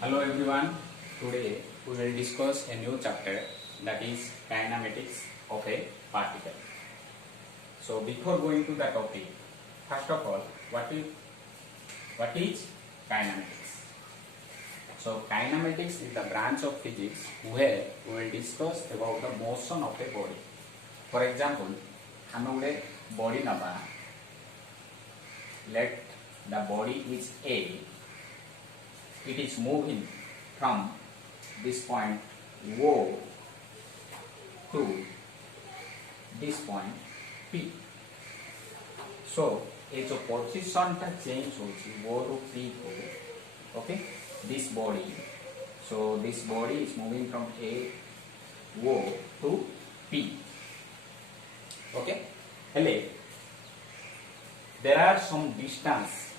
Hello everyone, today we will discuss a new chapter, that is kinematics of a particle. So before going to the topic, first of all, what is kinematics? So kinematics is the branch of physics where we will discuss about the motion of a body. For example, हम गोटे body नबा, let the body is A. It is moving from this point O to this point P. So, ये जो position टा change होची O to P को, okay? This body. So this body is moving from A O to P. Okay? Hele, there are some distance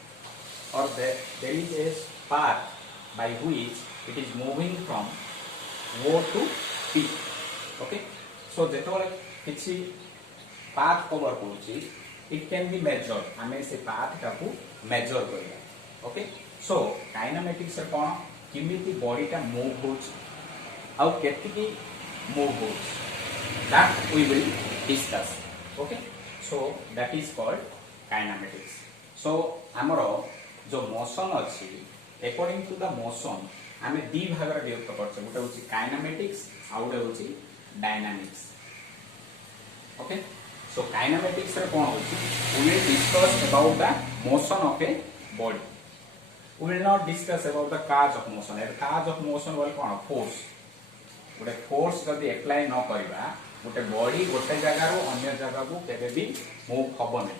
or there is a path by which it is moving from O to P. Okay? So जेतोले किछि path cover करूची, it can be measured. हमें से path टाकू measure करिया. Okay? So kinematics से कौन किमिति body टा move होची, आउ केतिकी move होची, that we will discuss. Okay? So that is called kinematics. So हमरो जो motion अच्छी, according to the motion, आमे दी भाग रे विभक्त करछे, गोटे होची kinematics, आउ गोटे होची dynamics. Okay? So kinematics रे कोन होची, we will discuss about the motion of a body. We will not discuss about the cause of motion. The cause of motion बोल कोन force. गोटे force जदी apply न करिबा, गोटे body गोटे जगह रो अन्य जगह को केबे भी move हबो नै.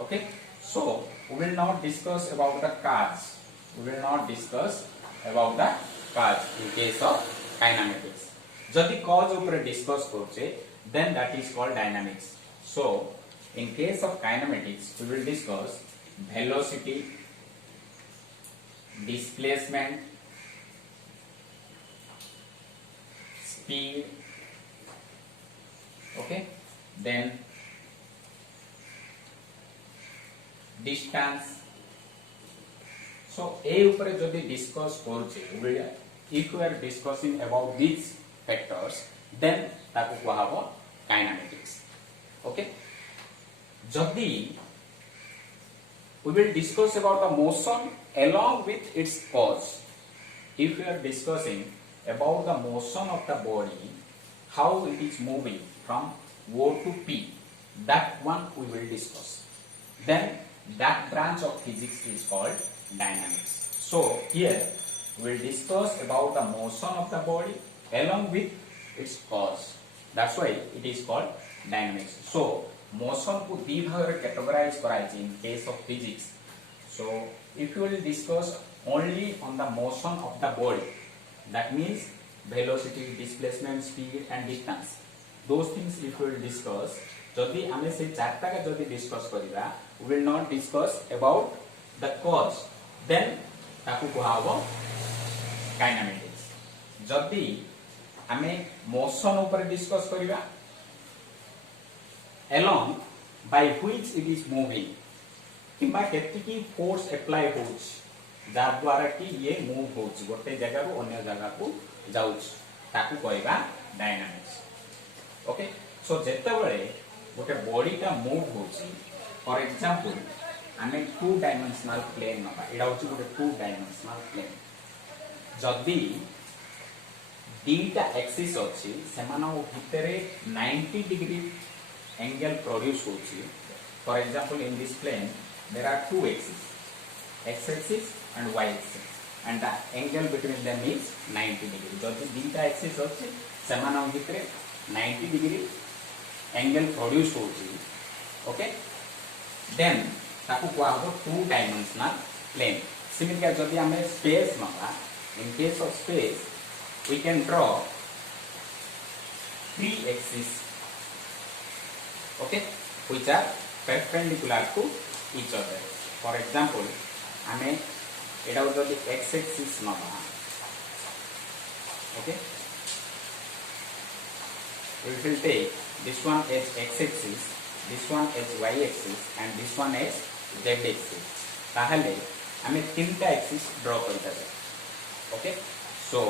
Okay? So we will not discuss about the cause. We will not discuss about the cause in case of kinematics. Jodi cause upre discuss korche, then that is called dynamics. So in case of kinematics, we will discuss velocity, displacement, speed, okay, then distance. So A upare jodi discuss korche, if we are discussing about these factors, then taku kuhabo kinematics. Okay? Jodi we will discuss about the motion along with its cause. If we are discussing about the motion of the body, how it is moving from O to P, that one we will discuss. Then that branch of physics is called dynamics. So here we will discuss about the motion of the body along with its cause. That's why it is called dynamics. So motion को दी भाग रे categorize कराइछि in case of physics. So if you will discuss only on the motion of the body, that means velocity, displacement, speed and distance. Those things if you will discuss, जदि आमे से चारटा का जदि discuss करिबा, we will not discuss about the cause, then ताकू कुहाबो kinematics. जदि आमे motion ऊपर डिस्कस करिबा, along by which it is moving, किंबा केतिकी फोर्स अप्लाई होउछ जा द्वारा कि ये मूव होउछ गोटे जगह रो अन्य जगह को जाउछ, ताकू कहबा डायनामिक्स. ओके? सो जेतेबेले गोटे बॉडी टा मूव होची, फॉर एग्जांपल आमे 2 डायमेंशनल प्लेन नबा, एडा होची गोटे 2 डायमेंशनल प्लेन. जदी दीटा एक्सिस अछि सेमानो भितरे 90 डिग्री एंगल प्रोड्यूस होची. For example in this plane there are 2 axes, x axis and y axis, and the angle between them is 90 degree. जदी दीटा एक्सिस अछि सेमानो भितरे 90 डिग्री angle produce होची. Okay? Then ताकू कुआ हो 2 dimensional plane. Similarly जदी हमें space नबा, in case of space we can draw 3 axes, okay, which are perpendicular to each other. For example, हमें एडा जदी x axis नबा, okay, we will take this one as x axis, this one as y axis and this one as z axis. ताहले हमें 3टा axis draw करते हैं. Okay so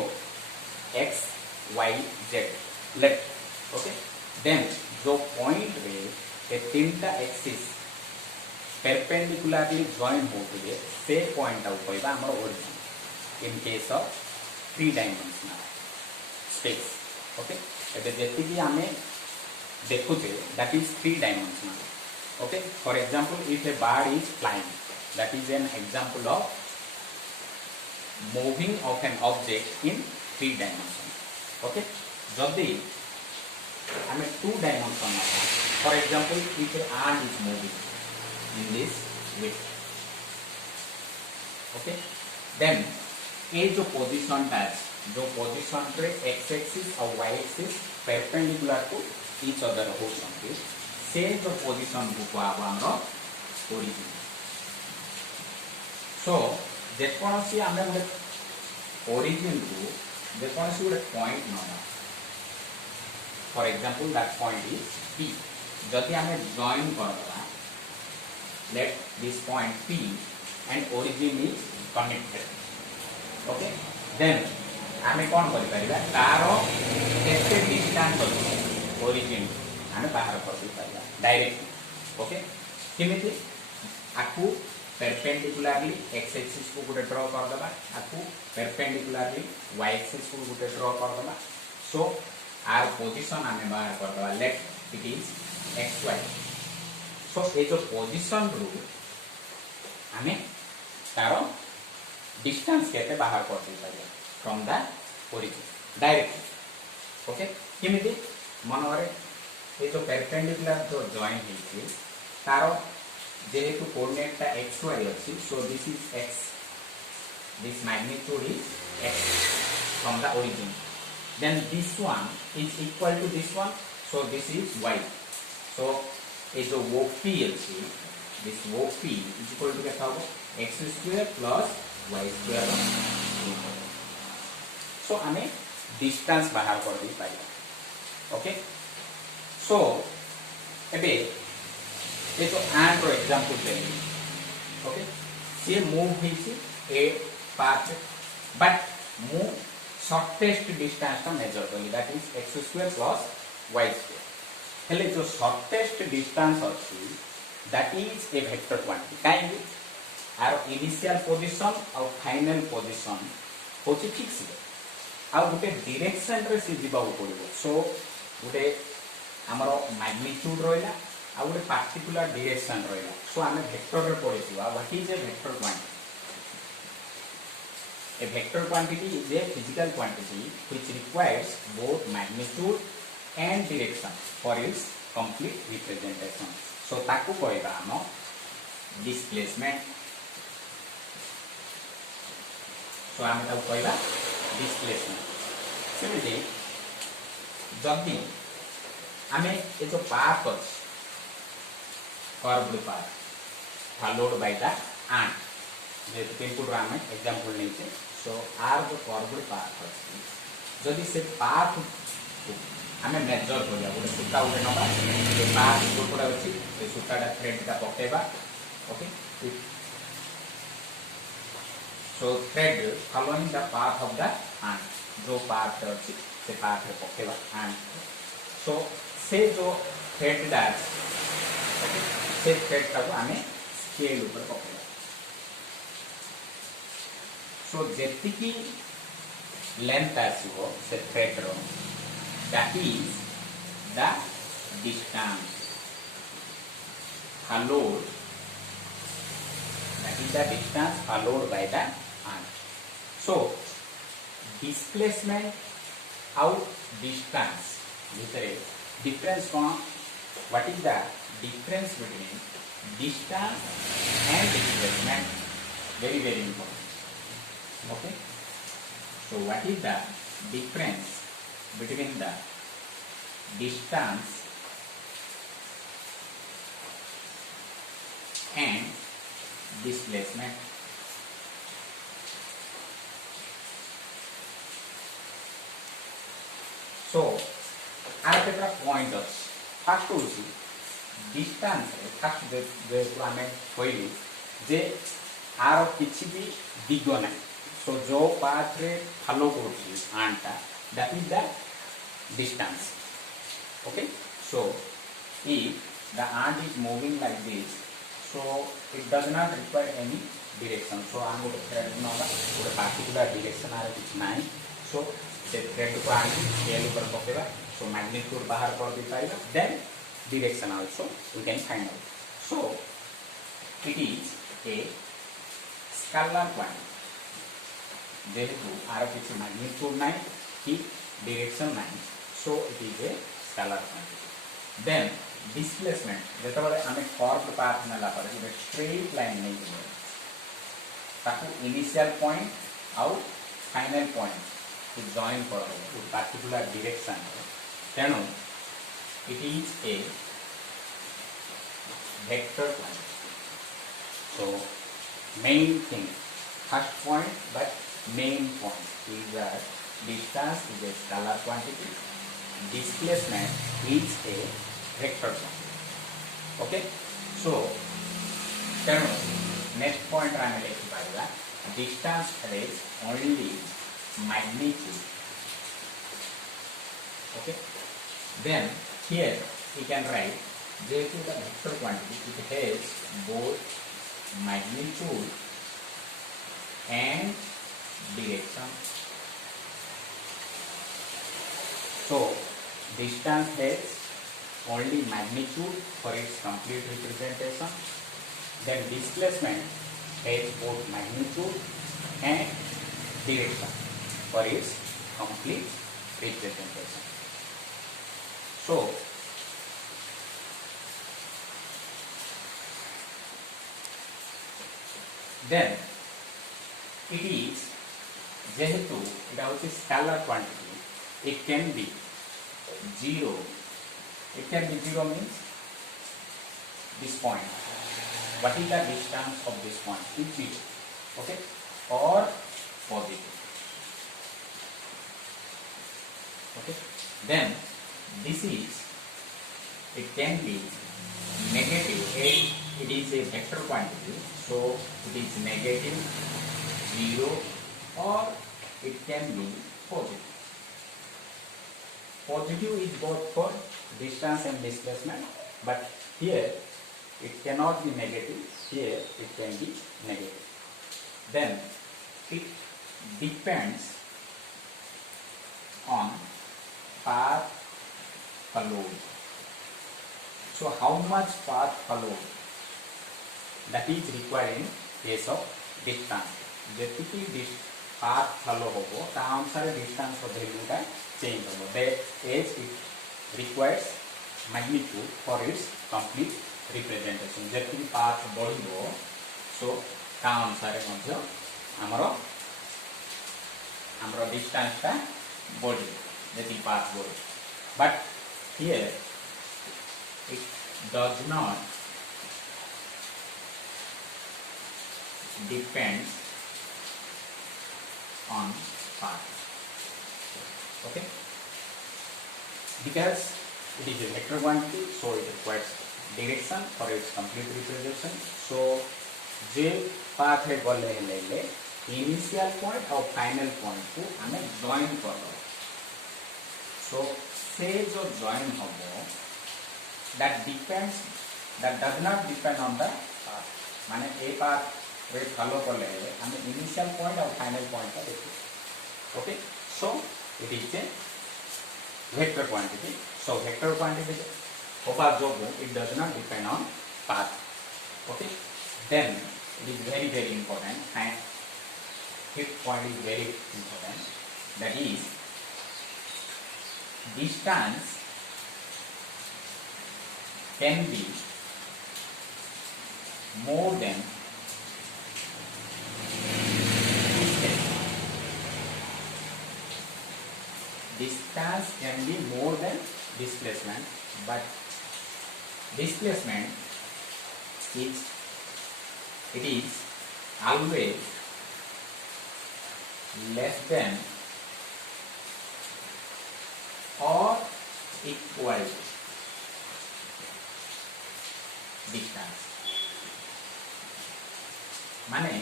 x y z left okay then जो point रे ए तीनटा axis perpendicularly join होते से पॉइंट आउ कहबा हमर origin in case of 3 dimensional space okay एबे जेति कि हमें देखुते that is 3 dimensional okay for example if a bird is flying that is an example of moving of an object in 3 dimension okay जदि हमें 2 dimension for example if a ant is moving in this way okay then ये जो position है जो position रे x axis और y axis perpendicular to each other होछंती से जो पोजीशन को आबा हमरो ओरिजिन सो जे कोनसी हमें गोटे ओरिजिन को जे कोनसी गोटे पॉइंट नबा for example that point is p जदि हमें जॉइन करबा let this point P and origin is connected okay then आमे कौन करि परिबा तारो केते डिस्टेंस अछि origin आमे बाहर कर परिबा डायरेक्ट ओके किमिति आकु perpendicularly x axis को गुटे ड्रा कर दबा आकु perpendicularly y axis को गुटे ड्रा कर दबा सो आर पोजीशन आमे बाहर कर दबा let it is xy सो ये जो पोजीशन रू हमें तारो डिस्टेंस केते बाहर कर दे पाए from the origin direct okay किमिति मनोरे ये जो परपेंडिकुलर जो जॉइन हेछि तारो जेहेतु कोऑर्डिनेट ता xy अछि सो this is x this magnitude is x from the origin then this one is equal to this one so this is y so ये जो वो p अछि दिस वो p इज इक्वल टू क्या होगा x square plus y square so हमें distance बाहर कर दी पाई ओके सो एबे ये जो ant रो एग्जांपल ले ओके से मूव हिची ए part but move shortest distance का मेजर करली that is x square plus y square हेले जो शॉर्टेस्ट डिस्टेंस अछि that is a vector quantity काइंड आर इनिशियल पोजीशन और फाइनल पोजीशन होछि फिक्स आ गुटे डायरेक्शन रे से जिबा पड़िबो सो गुटे हमरो मैग्नीट्यूड रोइला आ गुटे पर्टिकुलर डायरेक्शन रोइला सो हमें वेक्टर रे पड़िबा what is a vector quantity a vector quantity is a physical quantity which requires both magnitude and direction for its complete representation so taku koiba amo displacement so ame taku koiba displacement similarly jodi ame e jo path अछि curved path followed by the ant J input रा में example लेते सो are जो curved path अछि जदी से path हमें major करिया गोटे सूता उठे नबा जे पाथ गोटोडा अछि से सूताडा थ्रेड का पकेबा okay so thread following the path of the ant जो पाथ अछि से पाथ रे पकेबा ant सो से जो थ्रेड दा ओके से थ्रेड का हमें स्केल ऊपर पकेबा so जेतिकी लेंथ आसीबो से थ्रेड रो that is the distance followed by the ant so displacement out distance भितरे difference cone what is the difference between distance and displacement very very important okay so what is the difference between the distance and displacement so आर केटा point अछि first होछि distance रे first जे आमे कहली जे are किछि भी दिग नै So जो path रे follow करछि ant टा, that is the distance. Okay, so if the ant is moving like this, so it does not require any direction. So आम गोटे thread नवा गोटे particular direction आरे कुछ नहीं. So से thread को आने scale ऊपर पकेबा, so magnitude बाहर कर दी पाइबा, then direction also we can find out. So it is a scalar quantity. जेहेतु आर किसी magnitude नहीं कि direction नहीं, so it is a scalar quantity. Then displacement जेतबले आमे curved path नेला पर एक straight line नहीं जिमे ताकू initial point आउ final point to join कर वो particular direction तेणु it is a vector quantity. So main thing, first point but main point is that distance is a scalar quantity, displacement is a vector quantity. Okay, so next point I am going to distance has only magnitude. Okay, then here we can write जेहेतु the vector quantity it has both magnitude and direction. So distance has only magnitude for its complete representation. Then displacement has both magnitude and direction for its complete representation. So then it is जेहेतु इटा होची scalar quantity, it can be zero. It can be zero means this point. What is the distance of this point? It's zero. Okay, or positive. Okay, then this is, it can be negative. It is a vector quantity, so it is negative, zero, or it can be positive. Positive is both for distance and displacement, but here it cannot be negative, here it can be negative. Then it depends on path followed. So how much path followed, that is required in case of distance. जेतिकी path follow होबो ता अनुसार distance of value का change होबो. That is it requires magnitude for its complete representation. जेतिकी path बढ़िबो, so ता अनुसार मध्य हमरो distance का बढ़िबो जेतिकी path बढ़िबो. But here it does not depends on path. Okay, because it is a vector quantity, so it requires direction for its complete representation. So J path है गले ले initial point और final point को हमें join करो. So से जो join होबो, that depends, that does not depend on the path. माने a path रे follow कर ले हमें initial point और final point का देखो. Okay, so it is a vector quantity. So vector quantity होगा जो it does not depend on path. Okay, then it is very very important, and fifth point is very important, that is distance can be more than distance can be more than displacement, but displacement is always less than or equal distance. माने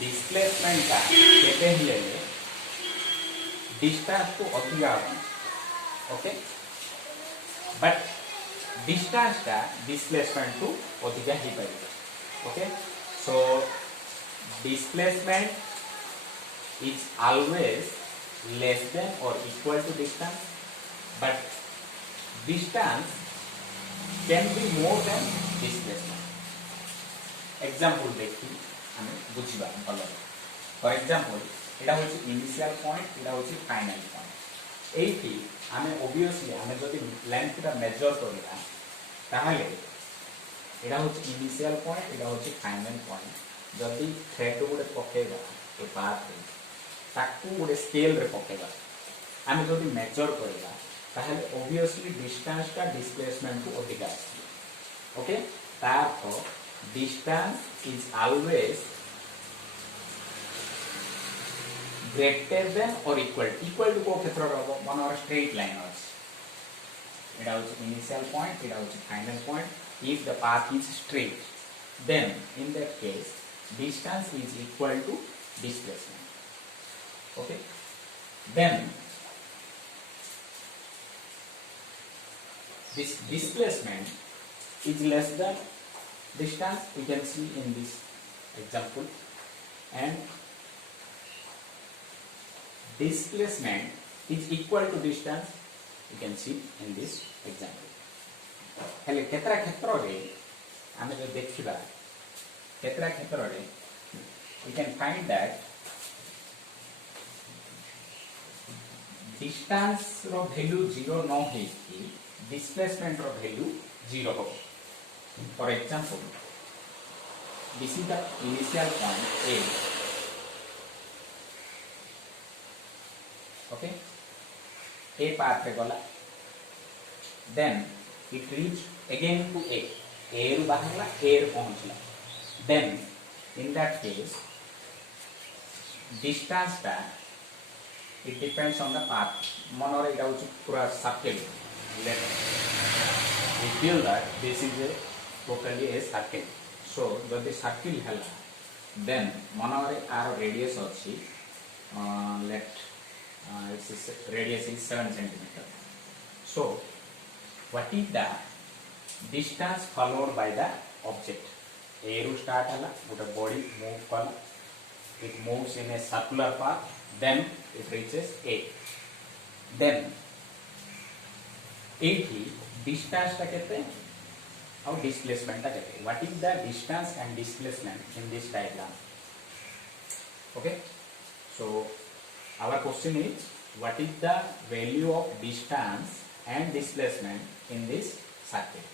displacement का केते हेले distance को अधिका okay but distance का displacement को अधिका ही पारे okay so displacement is always less than or equal to distance but distance can be more than displacement example देखी हमें बुझिबा भलो फॉर एग्जांपल एटा होची इनिशियल पॉइंट एटा होची फाइनल पॉइंट एठी हमें ऑब्वियसली हमें जदि लेंथ रा मेजर करला ताहले एटा होची इनिशियल पॉइंट एटा होची फाइनल पॉइंट जदि थ्रेड गोटे पकेगा ए पाथ रे ताकू गोटे स्केल रे पकेगा आमे जदि मेजर करला ताहले ऑब्वियसली डिस्टेंस का डिस्प्लेसमेंट को अधिक आसी ओके तार distance is always greater than और इक्वल टू को क्षेत्र रहबो मनर स्ट्रेट लाइन अछि एटा होछि इनिशियल पॉइंट एटा होछि final point if the path is straight then in that case distance is equal to displacement okay then this displacement is less than distance we can see in this example and displacement is equal to distance you can see in this example हेले केतरा क्षेत्र रे आमे जो देखिबा केतरा क्षेत्र रे we can find that distance row value 0 न हे कि displacement रो value 0 हो for example this is the initial point A okay A path रे गला then it reached again to A रू बाहरला A रू पहुंचला then in that case distance टा it depends on the path मनोरे इटा होची पूरा circle let we feel that this is a totally a circle so जदि सर्कल हला then मनोरे आर रेडियस अछि let its radius is 7 cm so what is the distance followed by the object A ru start hala gote body move kala it moves in a circular path then it reaches A then एठी distance ता केते और displacement ता केते what is the distance and displacement in this diagram okay so our question is what is the value of distance and displacement in this circle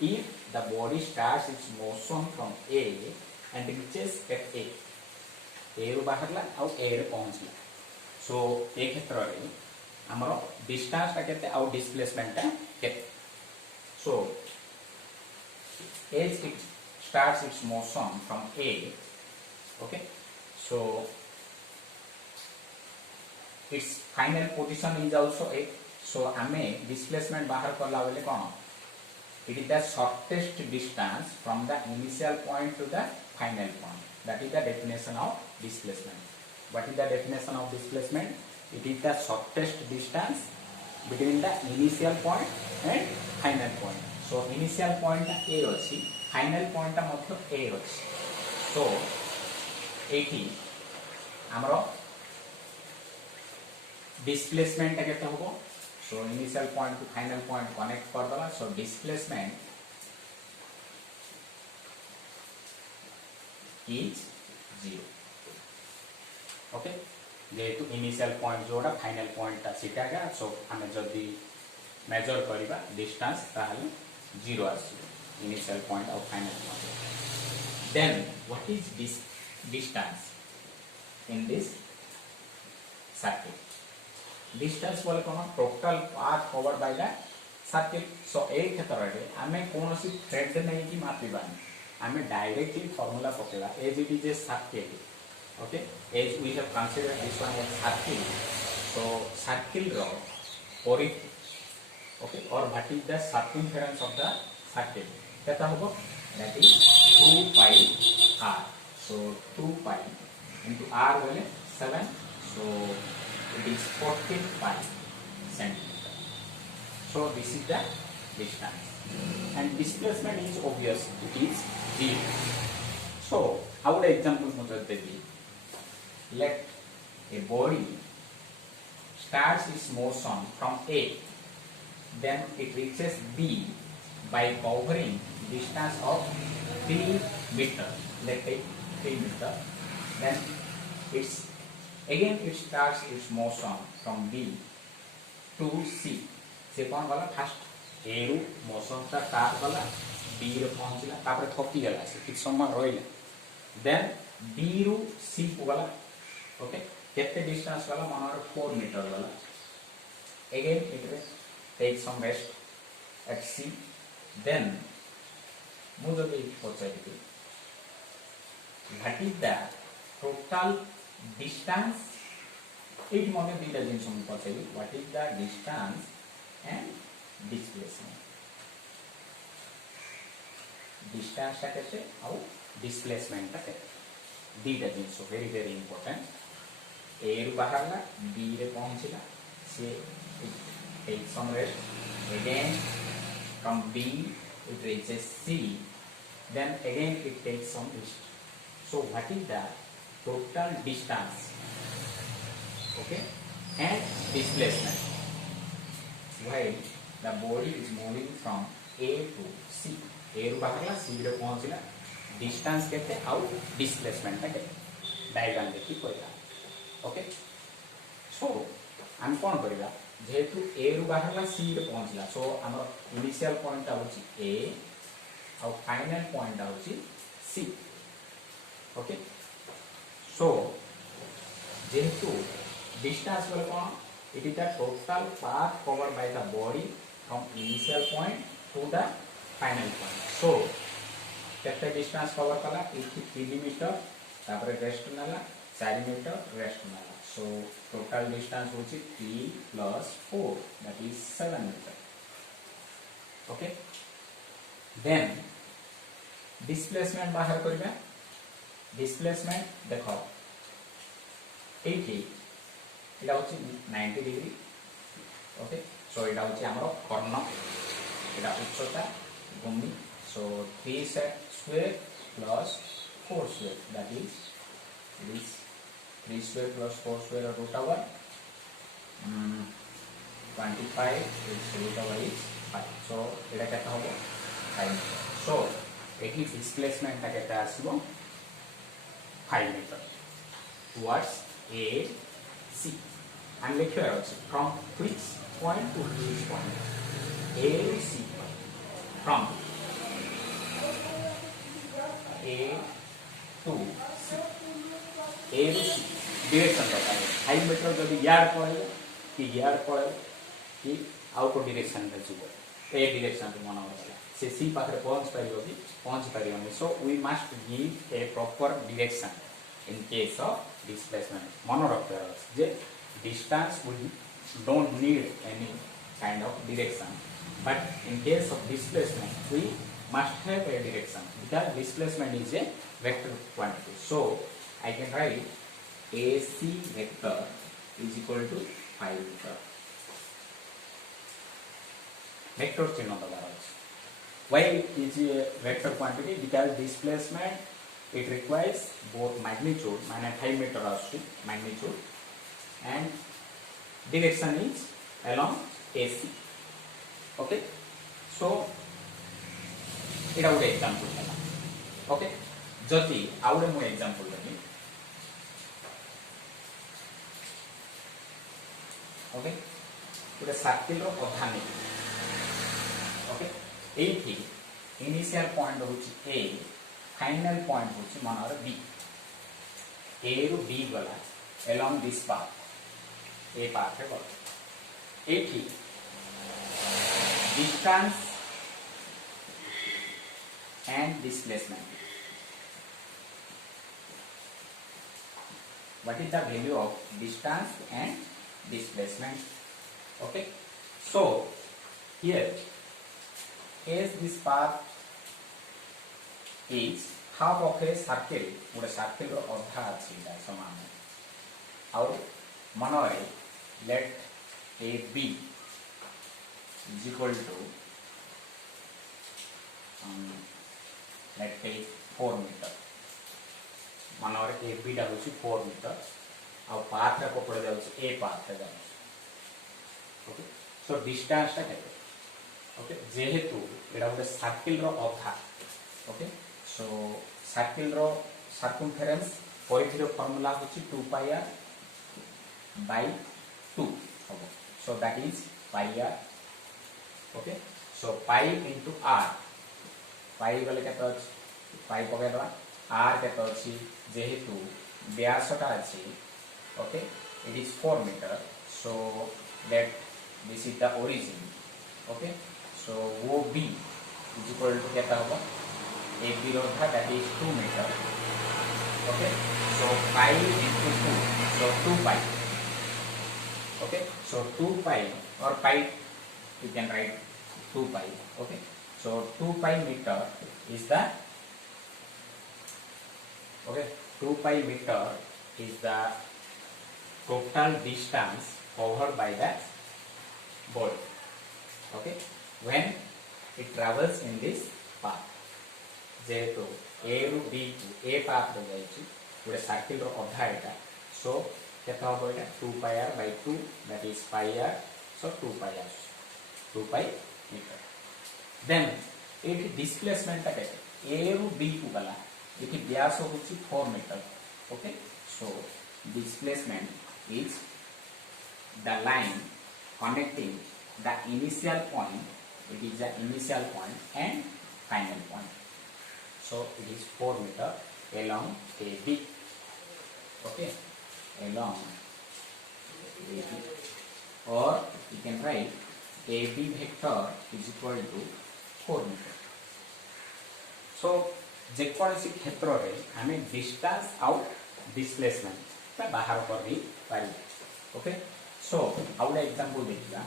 if the body starts its motion from A and reaches at A रू बाहरला और A रे पहुंचला सो ए क्षेत्र रे हमरो distance ता केते और डिस्प्लेसमेंट ता केते सो as it starts its motion from A okay so its final position is also A so हमें डिस्प्लेसमेंट बाहर करला बेले कोन it is the shortest distance from the initial point to the final point that is the definition of displacement what is the definition of displacement it is the shortest distance between the initial point and final point so initial point A अछि final point ता मतलब A अछि so एठी हमरो displacement ता केते होबो so initial point to final point connect कर दला so displacement is 0 okay जेहेतु इनिशियल पॉइंट जोड़ा फाइनल पॉइंट ता सीटा का सो हमें जदी मेजर करिबा डिस्टेंस ताहले 0 आसी इनिशियल पॉइंट और final point then what is this distance in this circle distance बोले कोन total path covered by the circle so ए क्षेत्र रे हमें कोनोसी थ्रेड नै कि मापिबानी हमें डायरेक्टली फार्मूला पकेला as it is a circle okay as we have considered this one as circle so circle ro origin okay or what is the circumference of the circle keta hobo that is 2 pi r so 2 pi into r bole 7, so it is 45 centimeter. So this is the distance, and displacement is obvious, it is 0. So our example let a body starts its motion from A, then it reaches B by covering distance of 3 meters. Let's take 3 meters. Then it starts its motion from B to C. से कौन वाला first A रु motion ता start वाला B रे पहुंचला तापर थकी गला से किछ समय रहिला देन बी रु सी को वाला ओके केते डिस्टेंस वाला मानर 4 मीटर वाला again it take some rest at C then मुझे भी पहुंचाई what is the total distance इट मने दुईटा जिनिस हम पहुंचाई what is the distance and displacement. Distance टा कैसे और displacement टा कैसे दीटा जिनिस very very important. A रु बाहरला B रे पहुंचला से take some rest again from B it reaches C then again it takes some rest. So what is the total distance, okay, and displacement while the body is moving from A to C. A रु बाहरला C रे पहुंचला distance केते आउ displacement केते diagram देखि कोइला okay. सो हम कोन करिला जेतु A रु बाहरला C रे पहुंचला सो हमर इनिशियल पॉइंट आउची A और फाइनल पॉइंट आउची C ओके. सो जेतु डिस्टेंस वाला कोन it is the total path covered by the body from initial point to the final point. So केते डिस्टेंस कवर कला 3 मीटर तापर रेस्ट नाला 4 मीटर रेस्ट नाला so total distance होची 3 plus 4 that is 7 metre okay. Then displacement बाहर करबा displacement देखो 80 এটা হচ্ছে 90 ডিগ্রি ওকে. সো এটা হচ্ছে আমরা কর্ণ এটা উচ্চতা ভূমি so 3 square plus 4 square that is it is 3 square plus 4 square root over 25 is root over is 5 so এটা কেতে হবে 5 মিটার. সো এটি ডিসপ্লেসমেন্টটা কেতে আসলো 5 metre towards A C and lecture also from which point to which point A to C from A to C A to C direction बताओ 5 metre जब yard पड़े कि यार्ड पड़े कि आउट डायरेक्शन में ଯିବ ए डायरेक्शन रे मना होला से C पाखरे पहुंच परियोनी. So we must give a proper direction in case of displacement. Mano rakhibar अछि जे distance we don't need any kind of direction, but in case of displacement we must have a direction because displacement is a vector quantity. So I can write AC vector is equal to 5 meter. Vector चिन्ह दबार अछि. Why it is a vector quantity? Because displacement it requires both magnitude माने 5 meter आछि magnitude and direction is along AC okay. So এটা ଗୋଟେ example है okay. जति आउडे मो example देबी okay. ଗୋଟେ सर्किल रो अधा नै ओके. एठी इनिशियल पॉइंट होची A फाइनल पॉइंट होची मानर B. A रो B गला along this path A path है बोल एठी distance and displacement. What is the value of distance and displacement? Okay. So here as this path is half of a circle गोटे circle अधा अच्छी समान आउ मन let A B is equal to let take 4 metre मन A B टा हूँ 4 metre आउ पाथ कपड़े जाऊँ ए पाथ जाऊँ ओके सो डिस्टेंस टा केते ओके जेहेतु एटा गोटे सर्किल रो अधा ओके सो सर्किल रो सर्कमफेरेंस परिधि रो फार्मूला होची 2 पाई r by 2 होबो so that is pi r okay so pi into r पाई बोले केते अछि पाई पके दवा r केते अछि जेहेतु व्यासटा अछि okay it is 4 metre so that this is the origin okay so OB is equal to क्या होगा AB रोधा that is 2 meter okay so pi into 2 so 2 pi okay so 2 pi or pi you can write 2 pi okay so 2 pi meter is the okay 2 pi meter is the total distance covered by the ball okay when it travels in this path जेहेतु a ru b to a path रो जाइछि गोटे circle रो अधा एटा सो केता होबो एटा 2 pi r by 2 that is pi r so 2 pi r 2 pi meter then eighty displacement ता केते a ru b को गला eighty व्यास होछि 4 metre okay so displacement is the line connecting the initial point, it is the initial point and final point. So it is 4 meter along AB. Okay, along AB. Or you can write AB vector is equal to 4 meter. So जेकोसी क्षेत्र रे हमें distance out displacement बाहर कर दी पारी okay so आउ example देखिया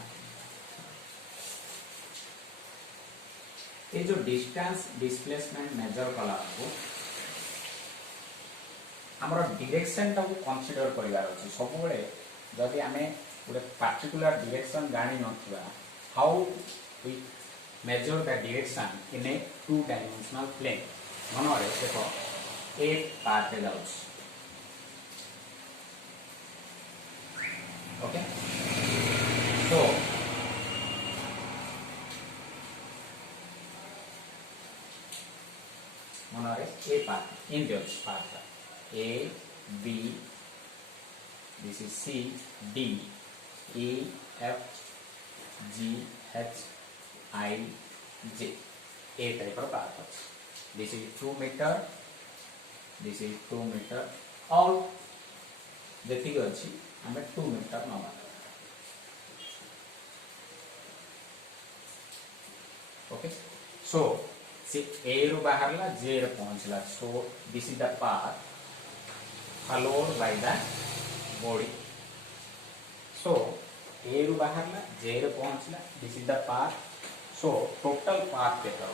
ये जो डिस्टेंस डिस्प्लेसमेंट मेजर कला को हमर डायरेक्शन टा को कंसीडर करिवार अछि सब बेले जदि हमें गोटे पर्टिकुलर डायरेक्शन जानि नथिबा how we measure the direction in a 2 dimensional plane मन रे देखो ए पार्ट जाउछ okay so मनरे a path in this path a b this is c d e f g h I j a type of path this is 2 meter this is 2 meter all जति अछि हमें 2 metre नवा okay so से ए रो बाहरला जे रे पहुंचला so this is the path followed by the body so ए रो बाहरला जे रे पहुंचला this is the path so total path केता हो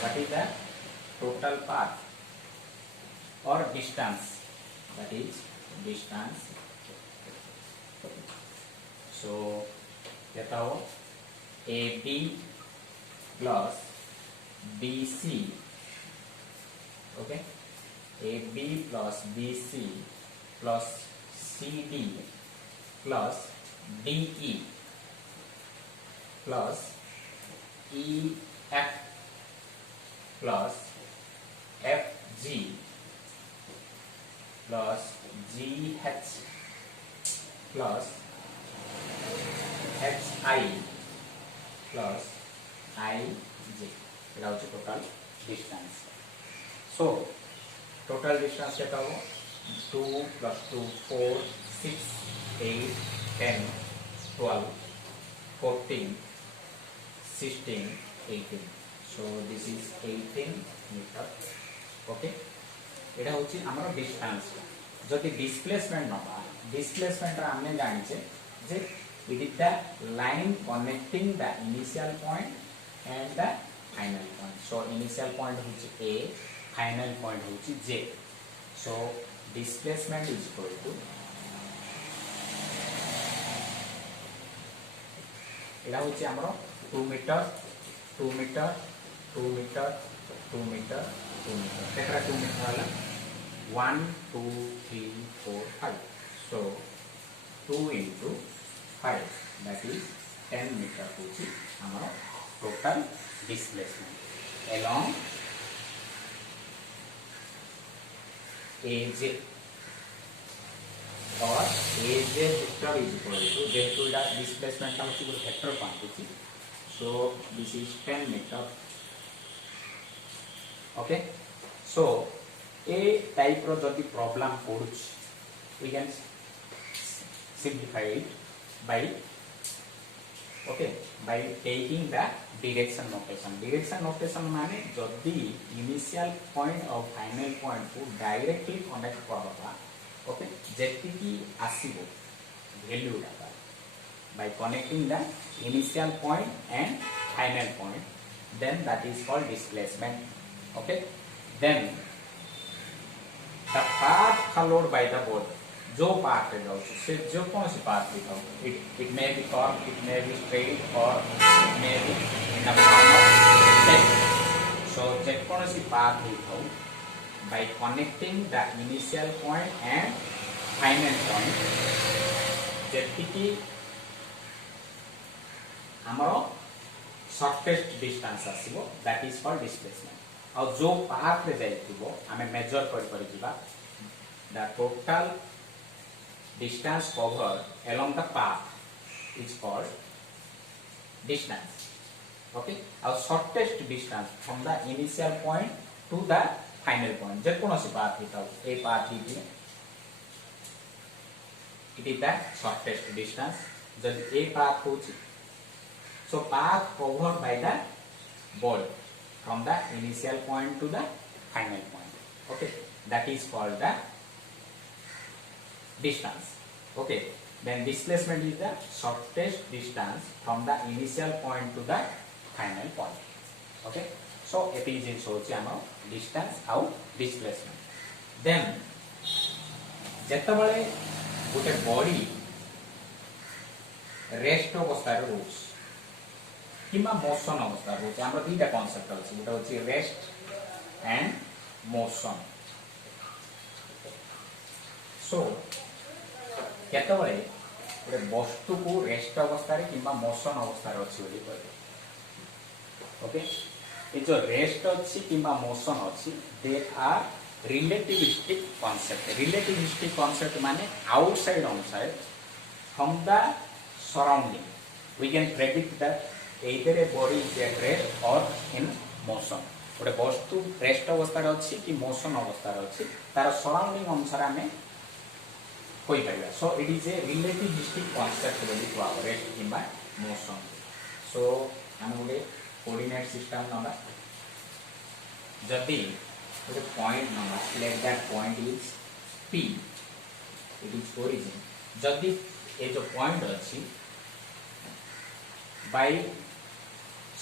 what is the total path और distance that is distance so keta ho AB plus BC okay AB plus BC plus CD plus DE plus EF plus FG plus GH plus HI plus IJ এটা হচ্ছে total distance so total distance কেটা হবে 2 plus 2 4 6 8 10 12 14 16 18 so this is 18 meter okay एटा होची हमर distance जदि displacement नबा displacement रा हमने जानि छे जे it is the line connecting the initial point and the final point. So initial point hochi A, final point hochi J. So displacement is equal to एटा होची हमरो 2 metre 2 metre 2 metre 2 metre 2 metre केतरा 2 metre वाला 1 2 3 4 5. So 2 into 5 that is 10 meter होची हमरो total displacement along AJ or AJ vector is equal to जेहेतु इटा displacement होची गोटे vector quantity. So this is 10 meter. Okay, so a type रो जदि problem पड़ुछ we can simplify it by taking the direction notation. Direction notation माने जदि initial point और final point को directly connect करबा ओके जेति की आसीबो value data by connecting the initial point and final point, then that is called displacement. Okay, then the path followed by the board, जो path है से जो कौन सी path लिखा हो, it may be curved, it may be straight or it may be in the form of step. So जे कौन सी path लिखा हो by connecting the initial point and final point, जेति की हमरो shortest distance आसीबो that is called displacement. और जो path रे जाइतिबो हमें measure कर जिबा the total distance covered along the path is called distance. Okay, our shortest distance from the initial point to the final point जे कौन सी path लिखा हो a path लिखिए it is the shortest distance. जब a path होची so path covered by the ball from the initial point to the final point. Okay, that is called the distance. Okay, then displacement is the shortest distance from the initial point to the final point. Okay, so it is in sochi amaro distance how displacement. Then जेतबळे गोटे body rest अवस्था रे रोच keema motion अवस्था रोच हमर दुईटा concept अछि गोटे अछि rest and motion. सो केतबळे गोटे वस्तु को रेस्ट अवस्था रे किमा मोशन अवस्था रे अछि बोली कहबे. ओके, ए जो रेस्ट अछि किमा मोशन अछि they are relativistic concept. Relativistic concept माने outside onside from the surrounding we can predict that either a body is at rest or in motion. गोटे वस्तु रेस्ट अवस्था रे अछि कि मोशन अवस्था रे अछि तार सराउंडिंग अनुसार हमें कोइ पाइबा. So it is a relativistic concept बोली को रेस्ट किंबा मोशन. सो हम गोटे कोऑर्डिनेट सिस्टम नबा जदी the point number, let that point is P, it is origin. जदि ये जो point अच्छी by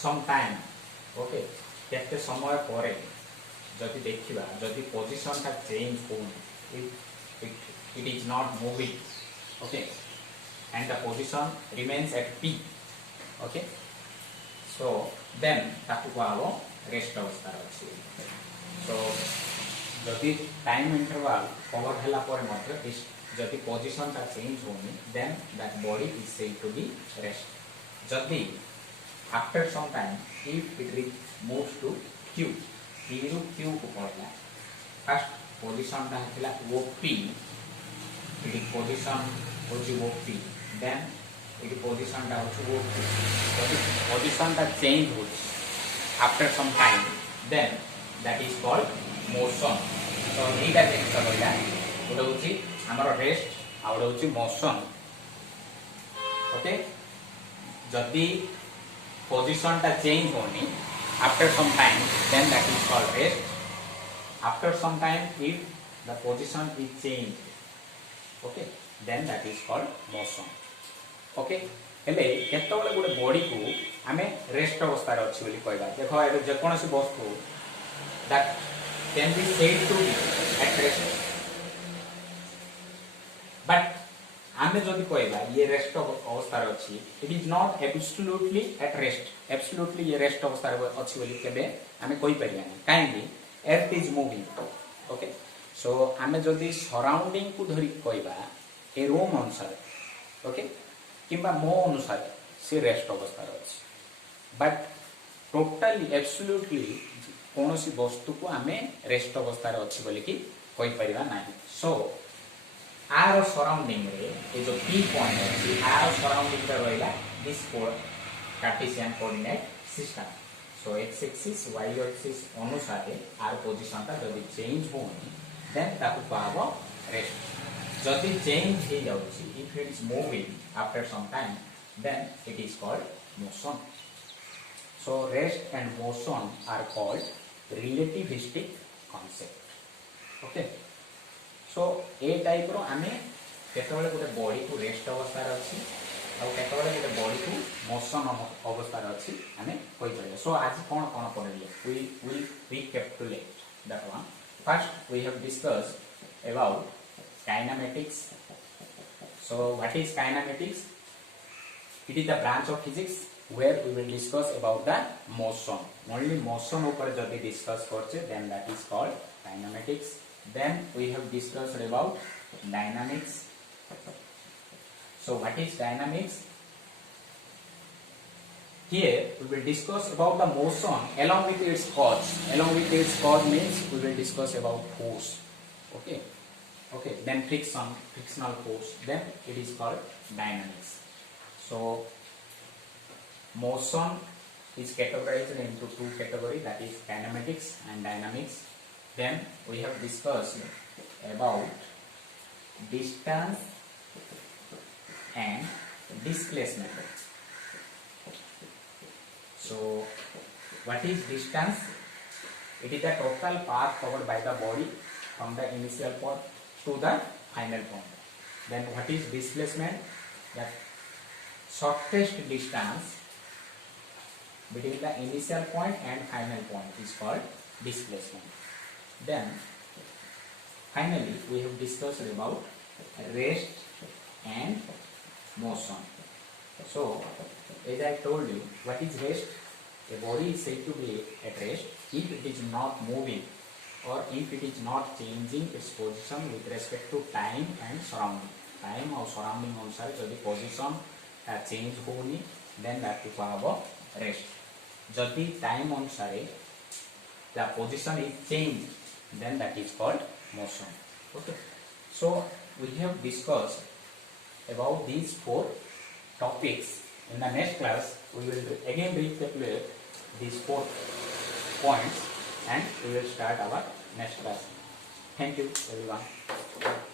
some time, okay, केते समय परे जदि देखिबा जदि position का change हो it is not moving, okay, and the position remains at P, okay, so then ताकु को rest अवस्था अच्छी. So जदि टाइम इंटरवल कवर हला पर मध्य जदि पोजीशन ता चेंज होनी then that body is said to be rest. जदि after some time if it moves to Q, P रू Q को पड़ला फर्स्ट पोजीशन ता हला वो P, इट पोजीशन होची वो P, देन इट पोजीशन ता होची वो P. जदि पोजीशन ता चेंज होची after some time then that is called motion. So एटा चेंज करला ओटा होची हमर रेस्ट आ ओटा होची मोशन. ओके, जदी पोजीशन ता चेंज होनी after some time then that is called rest. After some time if the position is change, okay, then that is called motion. Okay, हेले केतबेले गोटे बॉडी को आमे रेस्ट अवस्था रे अछि बोली कहबा देखो ए जे कोनोसी वस्तु that can be said to be at rest but आमे जदि कहबा ये रेस्ट अवस्था रे अछि it is not absolutely at rest absolutely ये रेस्ट अवस्था रे अछि बोली केबे आमे कहि परियानी काहेकि earth is moving okay so आमे जदि सराउंडिंग को धरि कहबा ए रूम अनुसार ओके किंबा मो अनुसार से रेस्ट अवस्था अछि बट टोटली एब्सोल्युटली कोनोसी वस्तु को आमे रेस्ट अवस्था रे अछि बोली कि कहि परिबा नाही सो आर सराउंडिंग रे ए जो पी पॉइंट अछि आर सराउंडिंग रे रहला this Cartesian coordinate system so X axis Y axis अनुसार आर पोजीशन ता जदि चेंज होनी देन ताकू पाबो रेस्ट जदि चेंज हे जाउछि if it is moving after some time then it is called motion so rest and motion are called relativistic concept okay so ए टाइप रो आमे केतबेले गोटे बॉडी को रेस्ट अवस्था रे अछि आ केतबेले गोटे बॉडी को मोशन अवस्था रे अछि आमे कहि परिया सो आज कोन कोन पढलिए we will recapitulate that one first we have discussed about kinematics so what is kinematics it is the branch of physics where we will discuss about the motion only motion upar jodi discuss korche then that is called kinematics then we have discussed about dynamics so what is dynamics here we will discuss about the motion along with its cause means we will discuss about force okay then frictional force then it is called dynamics so motion is categorized into two categories that is kinematics and dynamics then we have discussed about distance and displacement so what is distance it is the total path covered by the body from the initial point to the final point then what is displacement the shortest distance between the initial point and final point is called displacement then finally we have discussed about rest and motion so as I told you what is rest a body is said to be at rest if it is not moving or if it is not changing its position with respect to time and surrounding time or surrounding अनुसार जदि position change होनी then that to पाबो rest जदि time अनुसार the position is changed then that is called motion okay so we have discussed about these four topics in the next class we will again recapitulate these four points and we will start our next class thank you everyone